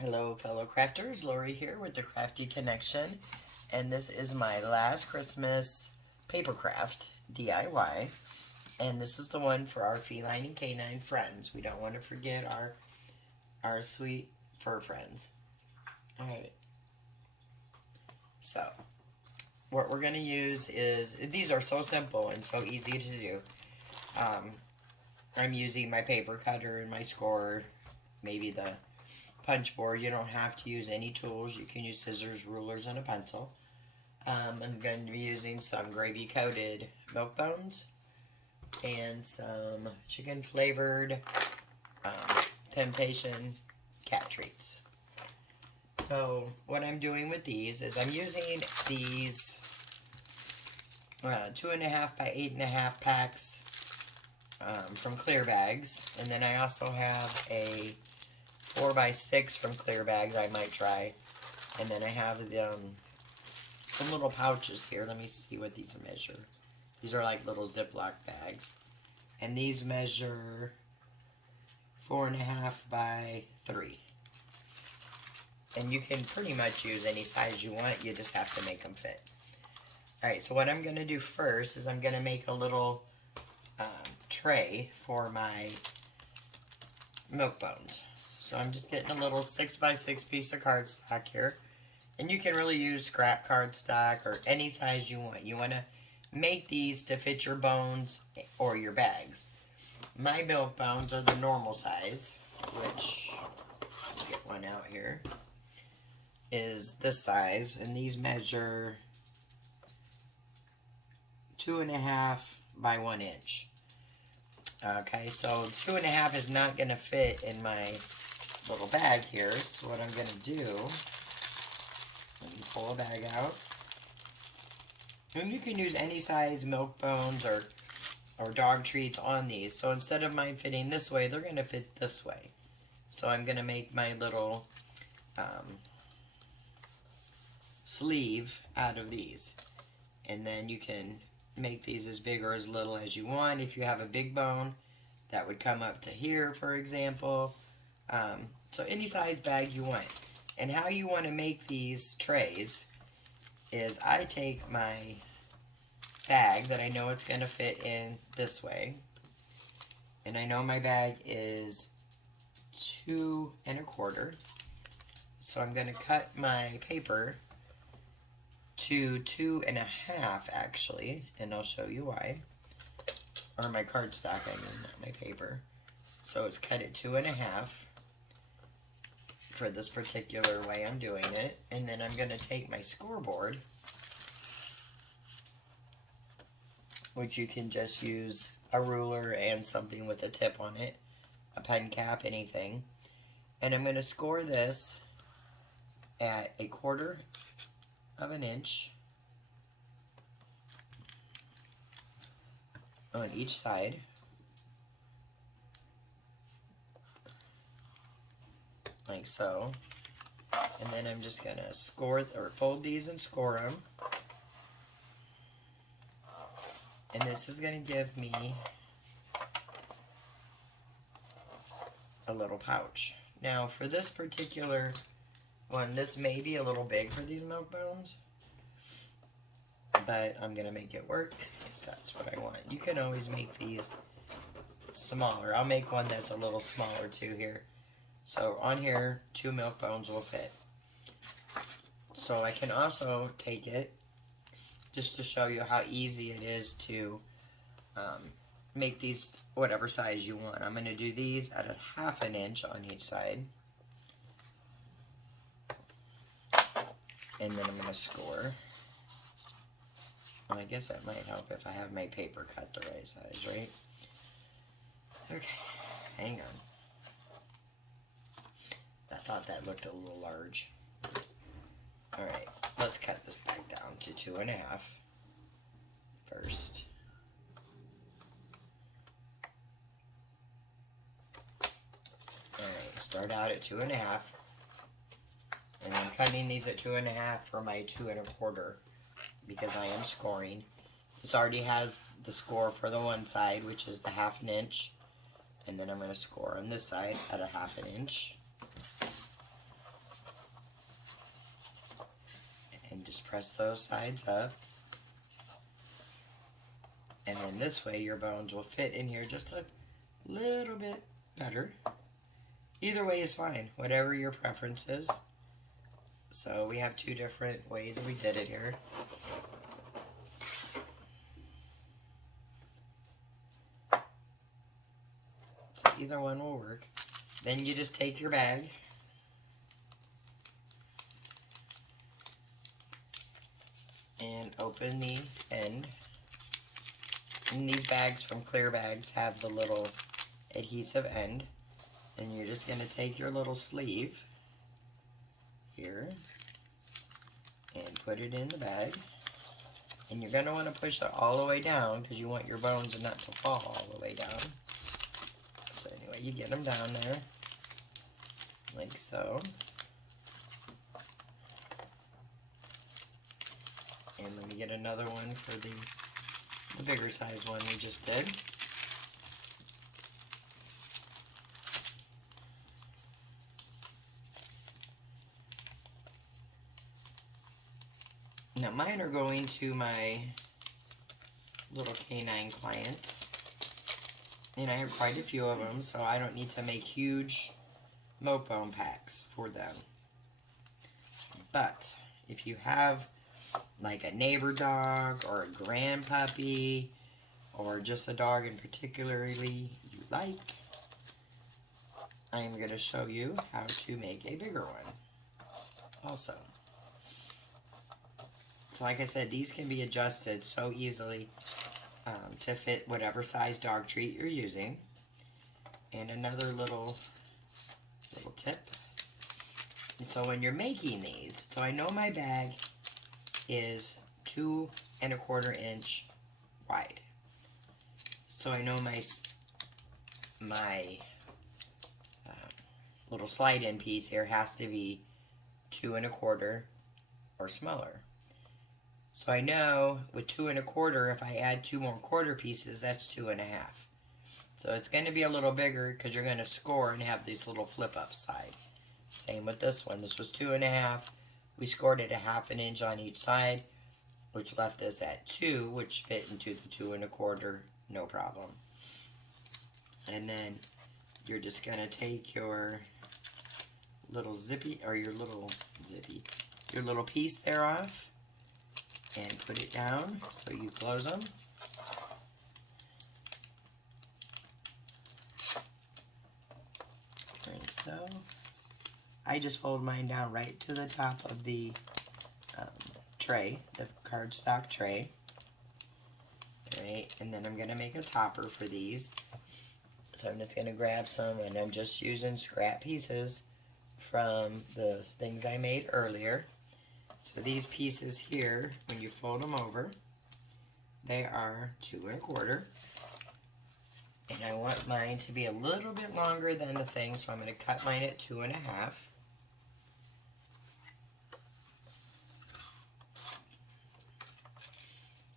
Hello fellow crafters, Lori here with the Crafty Connection, and this is my last Christmas paper craft DIY, and this is the one for our feline and canine friends. We don't want to forget our sweet fur friends. Alright, so what we're going to use is, these are so simple and so easy to do. I'm using my paper cutter and my scorer, maybe the punch board. You don't have to use any tools. You can use scissors, rulers, and a pencil. I'm going to be using some gravy coated milk bones and some chicken flavored Temptation cat treats. So what I'm doing with these is I'm using these 2.5 by 8.5 packs from Clear Bags, and then I also have a 4 by 6 from Clear Bags I might try, and then I have some little pouches here. Let me see what these measure. These are like little Ziploc bags, and these measure 4.5 by 3. And you can pretty much use any size you want. You just have to make them fit. Alright, so what I'm going to do first is I'm going to make a little tray for my milk bones. So I'm just getting a little 6 by 6 piece of cardstock here. And you can really use scrap cardstock or any size you want. You want to make these to fit your bones or your bags. My milk bones are the normal size, which, get one out here, is this size. And these measure 2.5 by 1 inch. Okay, so 2.5 is not going to fit in my little bag here. So what I'm going to do, let me pull a bag out. And you can use any size milk bones or dog treats on these. So instead of mine fitting this way, they're going to fit this way. So I'm going to make my little sleeve out of these. And then you can make these as big or as little as you want. If you have a big bone, that would come up to here, for example. So any size bag you want. And how you want to make these trays is I take my bag that I know it's going to fit in this way. And I know my bag is 2 1/4. So I'm going to cut my paper to 2 1/2 actually, and I'll show you why. Or my cardstock, I mean, not my paper. So it's cut at 2 1/2 for this particular way I'm doing it. And then I'm going to take my scoreboard, which you can just use a ruler and something with a tip on it, a pen cap, anything. And I'm going to score this at 1/4 of an inch on each side. Like so. And then I'm just gonna score or fold these and score them. And this is gonna give me a little pouch. Now for this particular one, this may be a little big for these milk bones, but I'm gonna make it work because that's what I want. You can always make these smaller. I'll make one that's a little smaller too here. So on here, 2 milk bones will fit. So I can also take it, just to show you how easy it is to make these whatever size you want. I'm going to do these at 1/2 inch on each side. And then I'm going to score. Well, I guess that might help if I have my paper cut the right size, right? Okay, hang on. I thought that looked a little large. Alright, let's cut this back down to 2 1/2 first. Alright, start out at 2 1/2. And I'm cutting these at 2 1/2 for my 2 1/4 because I am scoring. This already has the score for the one side, which is the 1/2 inch. And then I'm going to score on this side at 1/2 inch. just press those sides up. And then this way your bones will fit in here just a little bit better. Either way is fine, whatever your preference is. So we have two different ways we did it here. So either one will work. Then you just take your bag and open the end. And these bags from Clear Bags have the little adhesive end. And you're just going to take your little sleeve here and put it in the bag. And you're going to want to push it all the way down because you want your bones not to fall all the way down. So anyway, you get them down there like so. And let me get another one for the bigger size one we just did. Now mine are going to my little canine clients, and I have quite a few of them, so I don't need to make huge mope bone packs for them. But if you have like a neighbor dog or a grand puppy or just a dog in particularly you like, I'm going to show you how to make a bigger one also. So like I said, these can be adjusted so easily to fit whatever size dog treat you're using. And another little tip. So when you're making these, so I know my bag is 2 1/4 inch wide. So I know my little slide in piece here has to be 2 1/4 or smaller. So I know with 2 1/4, if I add 2 more quarter pieces, that's 2 1/2. So it's going to be a little bigger because you're going to score and have this little flip up side. Same with this one. This was 2 1/2. We scored it 1/2 inch on each side, which left us at 2, which fit into the 2 1/4, no problem. And then you're just going to take your little your little piece there off and put it down so you close them. Like so. I just fold mine down right to the top of the tray, the cardstock tray. Alright, and then I'm going to make a topper for these. So I'm just going to grab some, and I'm just using scrap pieces from the things I made earlier. So these pieces here, when you fold them over, they are 2 1/4. And I want mine to be a little bit longer than the thing, so I'm going to cut mine at 2 1/2.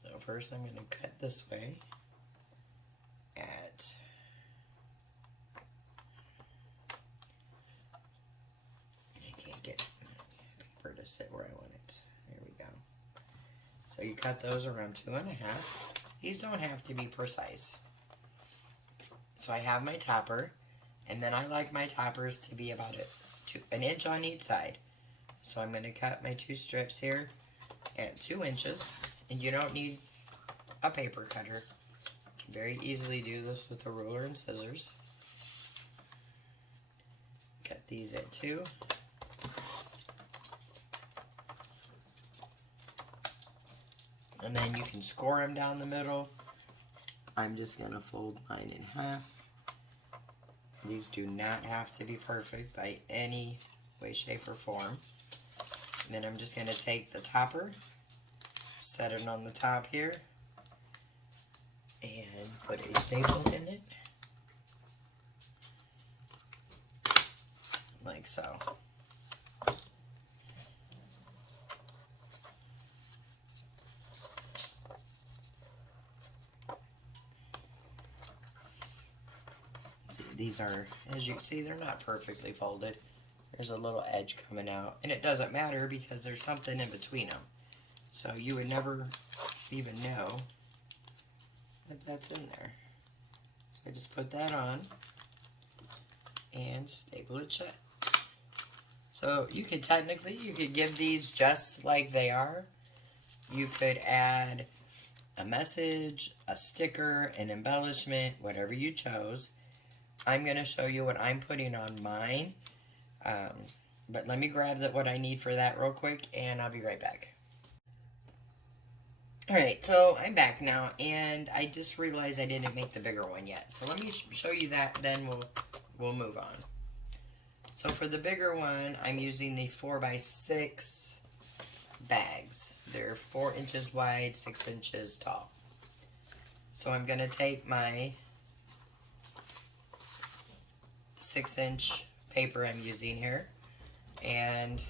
So first I'm going to cut this way at paper to sit where I want it. There we go. So you cut those around 2 1/2. These don't have to be precise. So I have my topper, and then I like my toppers to be about an inch on each side. So I'm going to cut my 2 strips here at 2 inches, and you don't need a paper cutter. You can very easily do this with a ruler and scissors. Cut these at 2. And then you can score them down the middle. I'm just going to fold mine in half. These do not have to be perfect by any way, shape, or form. And then I'm just going to take the topper, set it on the top here, and put a staple in it. Like so. These are, as you can see, they're not perfectly folded. There's a little edge coming out, and it doesn't matter because there's something in between them. So you would never even know that that's in there. So I just put that on and staple it shut. So you could technically, you could give these just like they are. You could add a message, a sticker, an embellishment, whatever you chose. I'm going to show you what I'm putting on mine. But let me grab what I need for that real quick, and I'll be right back. Alright, so I'm back now, and I just realized I didn't make the bigger one yet. So let me show you that, then we'll move on. So for the bigger one, I'm using the 4x6 bags. They're 4 inches wide, 6 inches tall. So I'm going to take my 6-inch paper I'm using here, and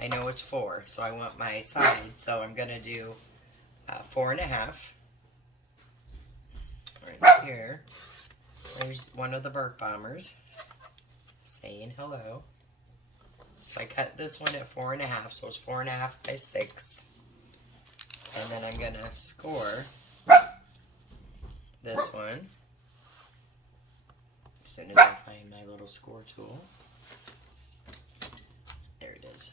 I know it's 4, so I want my side, so I'm going to do 4.5 right here. There's one of the Burke Bombers saying hello. So I cut this one at 4.5, so it's 4.5 by 6. And then I'm going to score this one as soon as I find my little score tool. There it is.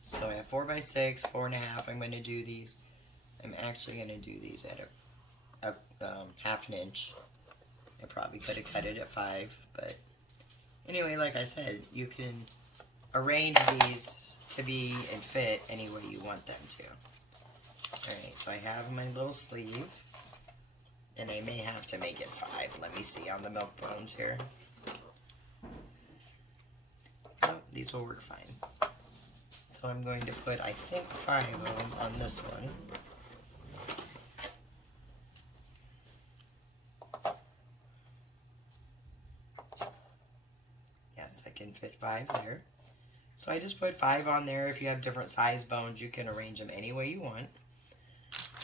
So I have 4 by 6, 4.5. I'm going to do these. I'm actually going to do these at a half an inch. I probably could have cut it at 5, but anyway, like I said, you can arrange these to be and fit any way you want them to. Alright, so I have my little sleeve, and I may have to make it 5. Let me see on the milk bones here. Oh, these will work fine. So I'm going to put, I think, 5 of them on this one. Yes, I can fit 5 there. So I just put 5 on there. If you have different size bones, you can arrange them any way you want.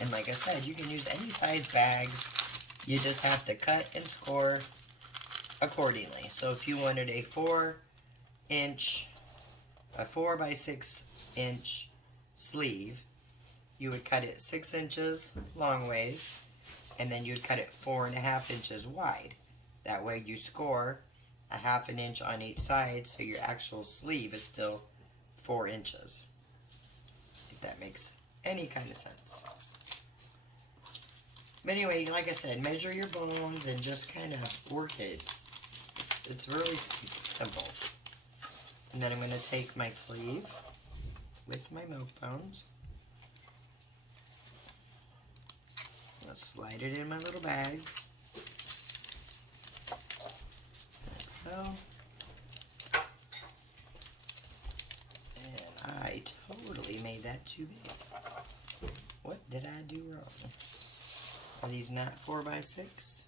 And like I said, you can use any size bags. You just have to cut and score accordingly. So if you wanted a 4 by 6 inch sleeve, you would cut it 6 inches long ways, and then you'd cut it 4.5 inches wide. That way you score a half an inch on each side, so your actual sleeve is still 4 inches. If that makes any kind of sense. But anyway, like I said, measure your bones and just kind of work it. It's really simple. And then I'm going to take my sleeve with my milk bones. I'm going to slide it in my little bag. Like so. And I totally made that too big. What did I do wrong? Are these not 4 by 6?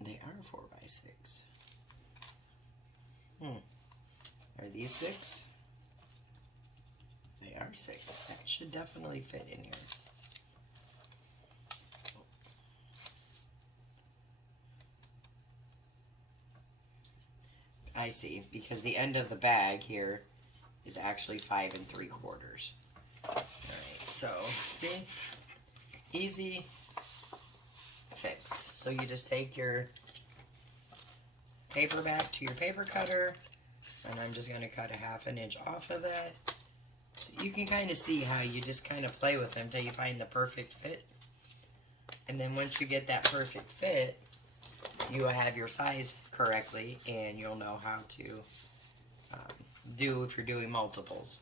They are 4 by 6. Are these 6? They are 6. That should definitely fit in here. I see, because the end of the bag here is actually 5 3/4. Alright, so, see? Easy fix. So you just take your paper back to your paper cutter, and I'm just going to cut a half an inch off of that. So you can kind of see how you just kind of play with them until you find the perfect fit. And then once you get that perfect fit, you will have your size correctly, and you'll know how to do if you're doing multiples.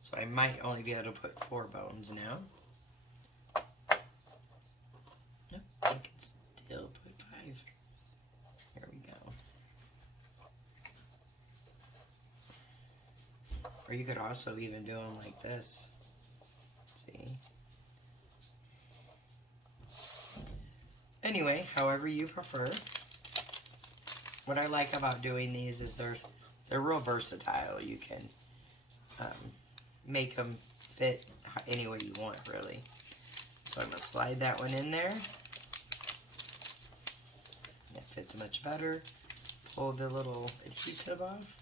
So I might only be able to put 4 bones now. Nope, I can still put 5. There we go. Or you could also even do them like this. See? Anyway, however you prefer. What I like about doing these is they're real versatile. You can make them fit any way you want, really. So I'm going to slide that one in there. That fits much better. Pull the little adhesive off.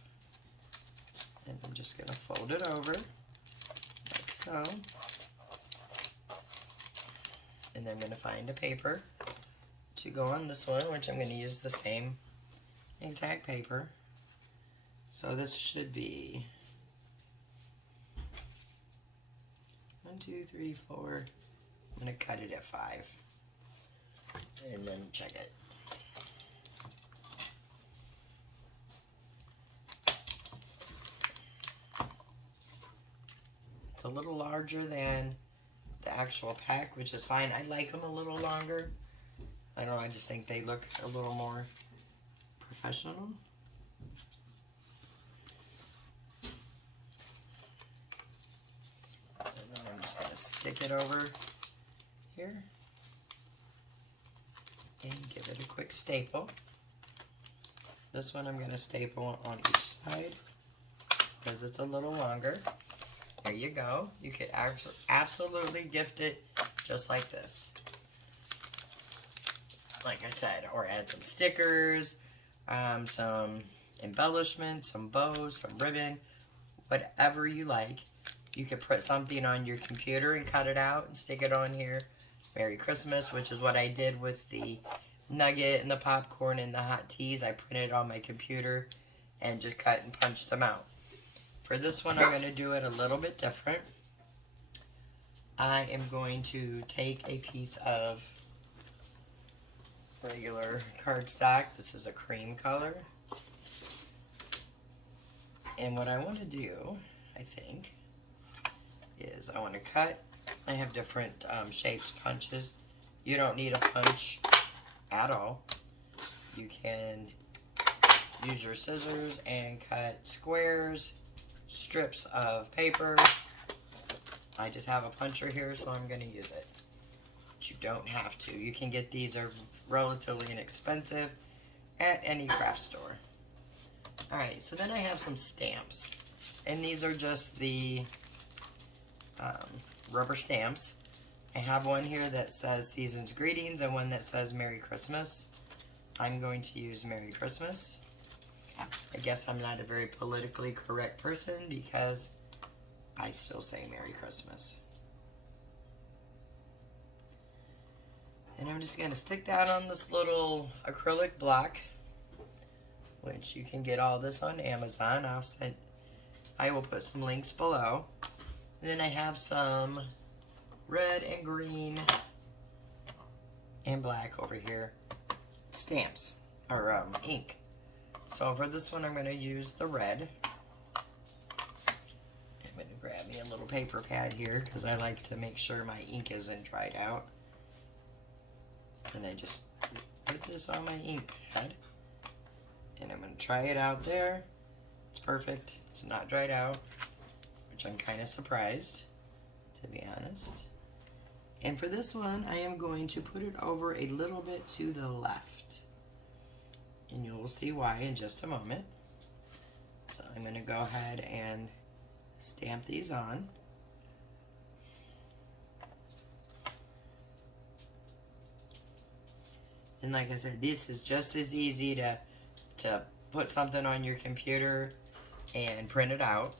And I'm just going to fold it over, like so. And then I'm going to find a paper to go on this one, which I'm going to use the same exact paper. So this should be 1, 2, 3, 4. I'm going to cut it at 5. And then check it. It's a little larger than the actual pack, which is fine. I like them a little longer. I don't know, I just think they look a little more professional. And then I'm just going to stick it over here and give it a quick staple. This one I'm going to staple on each side because it's a little longer. There you go. You could absolutely gift it just like this. Like I said, or add some stickers, some embellishments, some bows, some ribbon, whatever you like. You could put something on your computer and cut it out and stick it on here. Merry Christmas, which is what I did with the nugget and the popcorn and the hot teas. I printed it on my computer and just cut and punched them out. For this one, I'm going to do it a little bit different. I am going to take a piece of regular cardstock. This is a cream color. And what I want to do, I think, is I want to cut. I have different shapes, punches. You don't need a punch at all. You can use your scissors and cut squares, strips of paper. I just have a puncher here, so I'm going to use it. But you don't have to. You can get these, are relatively inexpensive at any craft store. Alright, so then I have some stamps. And these are just the rubber stamps. I have one here that says Season's Greetings and one that says Merry Christmas. I'm going to use Merry Christmas. I guess I'm not a very politically correct person because I still say Merry Christmas. And I'm just going to stick that on this little acrylic block, which you can get all this on Amazon. I will put some links below. And then I have some red and green and black over here stamps, or ink. So for this one, I'm going to use the red. I'm going to grab me a little paper pad here because I like to make sure my ink isn't dried out. And I just put this on my ink pad. And I'm going to try it out there. It's perfect. It's not dried out, which I'm kind of surprised, to be honest. And for this one, I am going to put it over a little bit to the left. And you will see why in just a moment. So I'm going to go ahead and stamp these on. And like I said, this is just as easy to put something on your computer and print it out.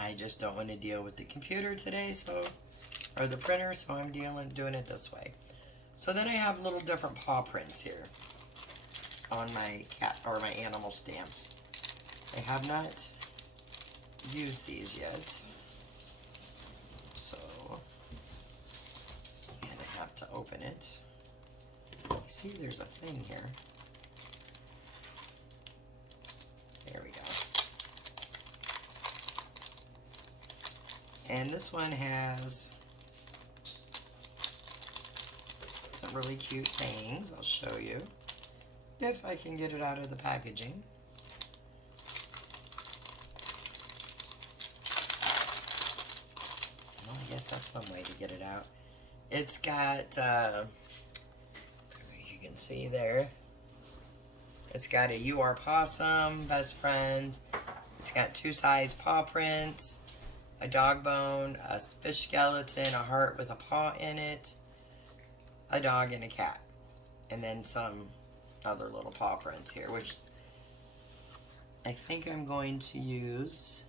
I just don't want to deal with the computer today, or the printer, so I'm doing it this way. So then I have little different paw prints here on my cat or my animal stamps. I have not used these yet, so and I have to open it. You see, there's a thing here. There we go. And this one has some really cute things. I'll show you if I can get it out of the packaging. Well, I guess that's one way to get it out. It's got, you can see there, it's got a You Are Possum, Best Friends. It's got 2 size paw prints, a dog bone, a fish skeleton, a heart with a paw in it, a dog, and a cat. And then some other little paw prints here, which I think I'm going to use,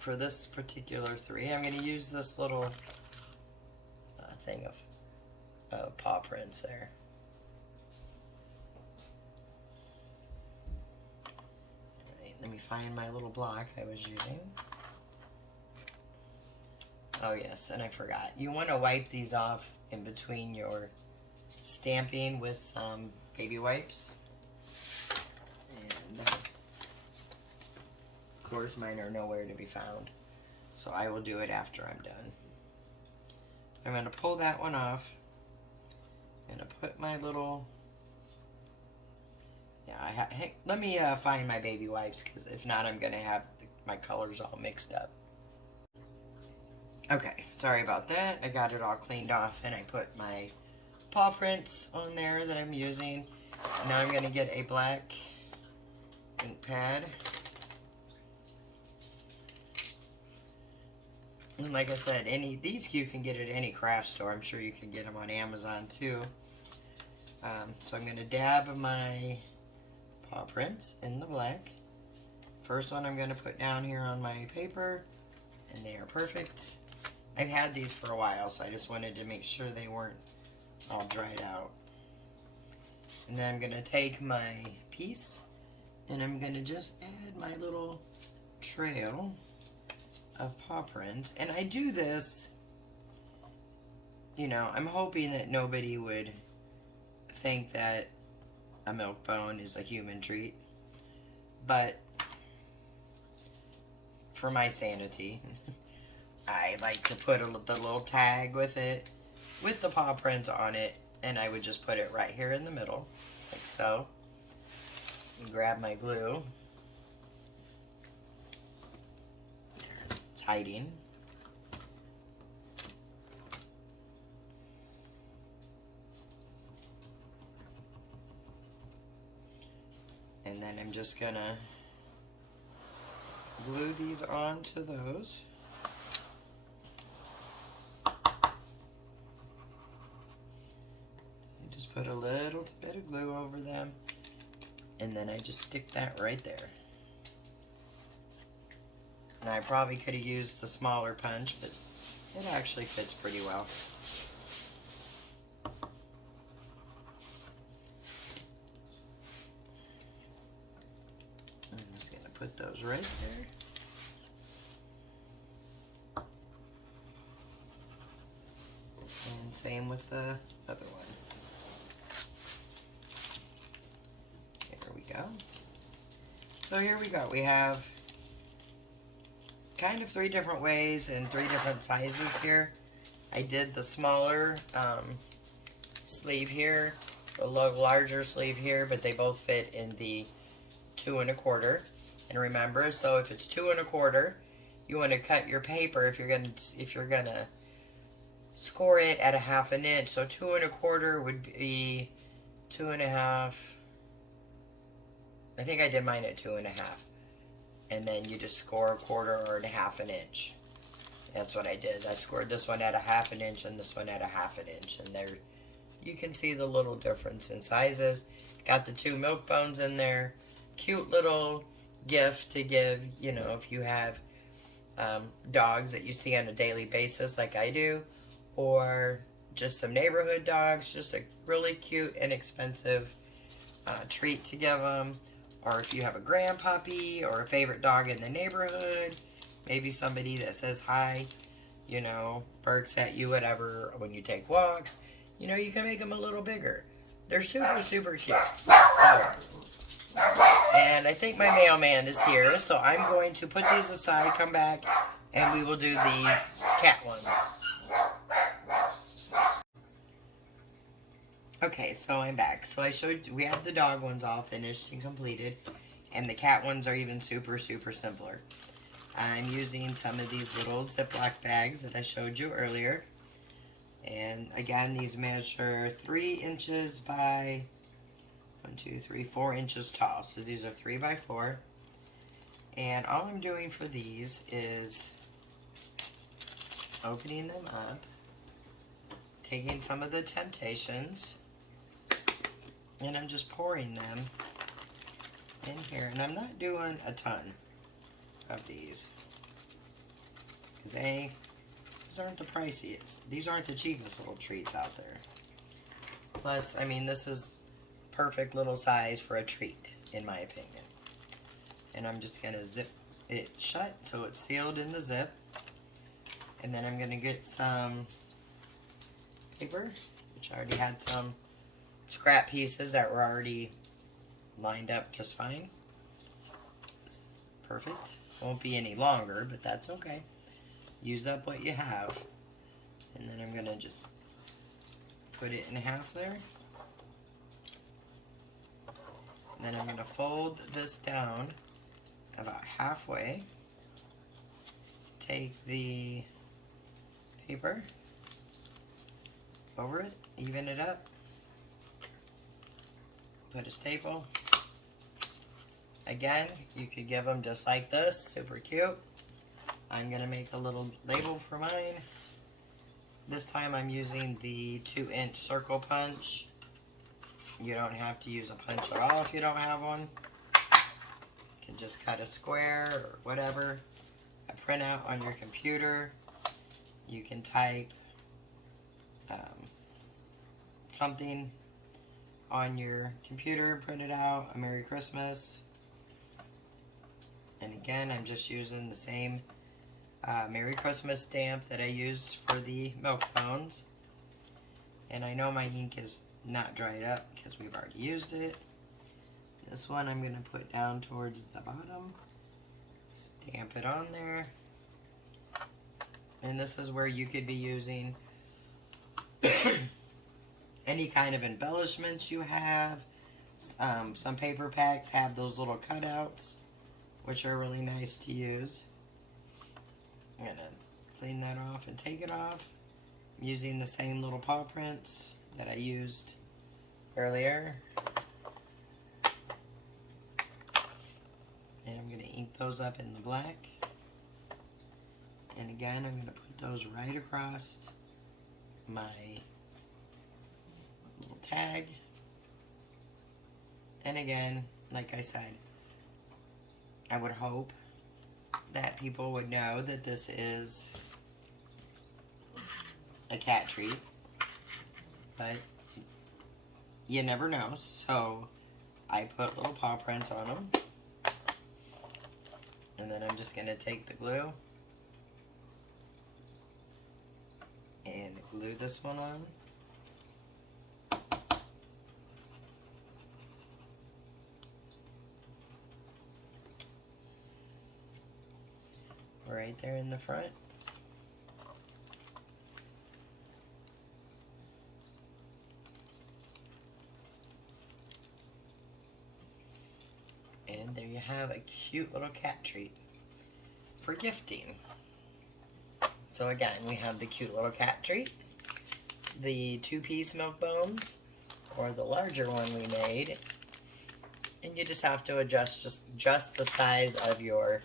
for this particular 3, I'm going to use this little thing of paw prints there. Alright, let me find my little block I was using. Oh yes, and I forgot. You want to wipe these off in between your stamping with some baby wipes. And of course mine are nowhere to be found. So I will do it after I'm done. I'm going to pull that one off. I'm going to put my little... Yeah, let me find my baby wipes, because if not I'm going to have my colors all mixed up. Okay, sorry about that. I got it all cleaned off and I put my paw prints on there that I'm using. Now I'm going to get a black ink pad. And like I said, these you can get at any craft store. I'm sure you can get them on Amazon too. So I'm going to dab my paw prints in the black. First one I'm going to put down here on my paper, and they are perfect. I've had these for a while, so I just wanted to make sure they weren't all dried out. And then I'm going to take my piece, and I'm going to just add my little trail of paw print. And I do this, you know, I'm hoping that nobody would think that a milk bone is a human treat. But for my sanity, I like to put the little tag with it, with the paw prints on it, and I would just put it right here in the middle, like so. And grab my glue. There, it's hiding. And then I'm just gonna glue these onto those. Just put a little bit of glue over them, and then I just stick that right there. And I probably could have used the smaller punch, but it actually fits pretty well. I'm just going to put those right there. And same with the other one. Go. So here we go. We have kind of 3 different ways and 3 different sizes here. I did the smaller sleeve here, the larger sleeve here, but they both fit in the 2 1/4. And remember, so if it's 2 1/4, you want to cut your paper if you're gonna score it at a 1/2 inch. So 2 1/4 would be 2 1/2. I think I did mine at 2 1/2. And then you just score 1/4 or 1/2 inch. That's what I did. I scored this one at a 1/2 inch and this one at a 1/2 inch. And there, you can see the little difference in sizes. Got the 2 milk bones in there. Cute little gift to give, you know, if you have dogs that you see on a daily basis like I do. Or just some neighborhood dogs. Just a really cute, inexpensive treat to give them. Or if you have a grandpuppy or a favorite dog in the neighborhood, maybe somebody that says hi, you know, barks at you, whatever, when you take walks, you know, you can make them a little bigger. They're super, super cute. So, and I think my mailman is here, so I'm going to put these aside, come back, and we will do the cat ones. Okay, so I'm back. So I showed, we have the dog ones all finished and completed, and the cat ones are even super, super simpler. I'm using some of these little Ziploc bags that I showed you earlier. And again, these measure 3 inches by 4 inches tall. So these are 3 by 4. And all I'm doing for these is opening them up, taking some of the Temptations, And I'm just pouring them in here. And I'm not doing a ton of these. Because these aren't the priciest. These aren't the cheapest little treats out there. Plus, I mean, this is perfect little size for a treat, in my opinion. And I'm just going to zip it shut so it's sealed in the zip. And then I'm going to get some paper, which I already had some scrap pieces that were already lined up just fine. Perfect. Won't be any longer, but that's okay. Use up what you have. And then I'm going to just put it in half there. And then I'm going to fold this down about halfway. Take the paper over it, even it up. Put a staple. Again, you could give them just like this, super cute. I'm going to make a little label for mine. This time I'm using the 2-inch circle punch. You don't have to use a punch at all if you don't have one. You can just cut a square or whatever. A printout on your computer. You can type something on your computer, print it out, a Merry Christmas. And again, I'm just using the same Merry Christmas stamp that I used for the milk bones. And I know my ink is not dried up because we've already used it. This one I'm going to put down towards the bottom. Stamp it on there. And this is where you could be using any kind of embellishments you have. Some paper packs have those little cutouts, which are really nice to use. I'm going to clean that off and take it off. I'm using the same little paw prints that I used earlier. And I'm going to ink those up in the black. And again, I'm going to put those right across my little tag. And again, like I said, I would hope that people would know that this is a cat treat. But you never know, so I put little paw prints on them. And then I'm just going to take the glue and glue this one on. Right there in the front. And there you have a cute little cat treat for gifting. So again, we have the cute little cat treat, the 2-piece milk bones, or the larger one we made. And you just have to adjust just the size of your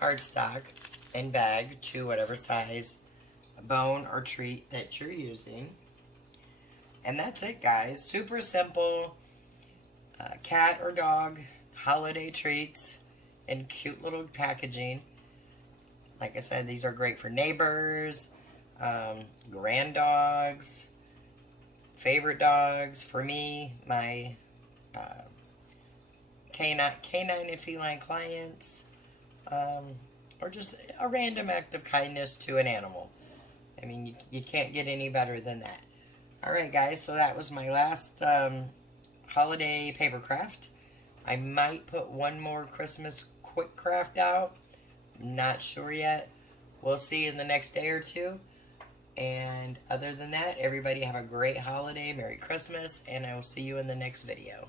cardstock and bag to whatever size bone or treat that you're using. And that's it, guys. Super simple cat or dog holiday treats in cute little packaging. Like I said, these are great for neighbors, Granddogs, favorite dogs. For me, my canine and feline clients, or just a random act of kindness to an animal. I mean, you can't get any better than that. Alright guys, so that was my last holiday paper craft. I might put one more Christmas quick craft out. Not sure yet. We'll see in the next day or two. And other than that, everybody have a great holiday, Merry Christmas, and I will see you in the next video.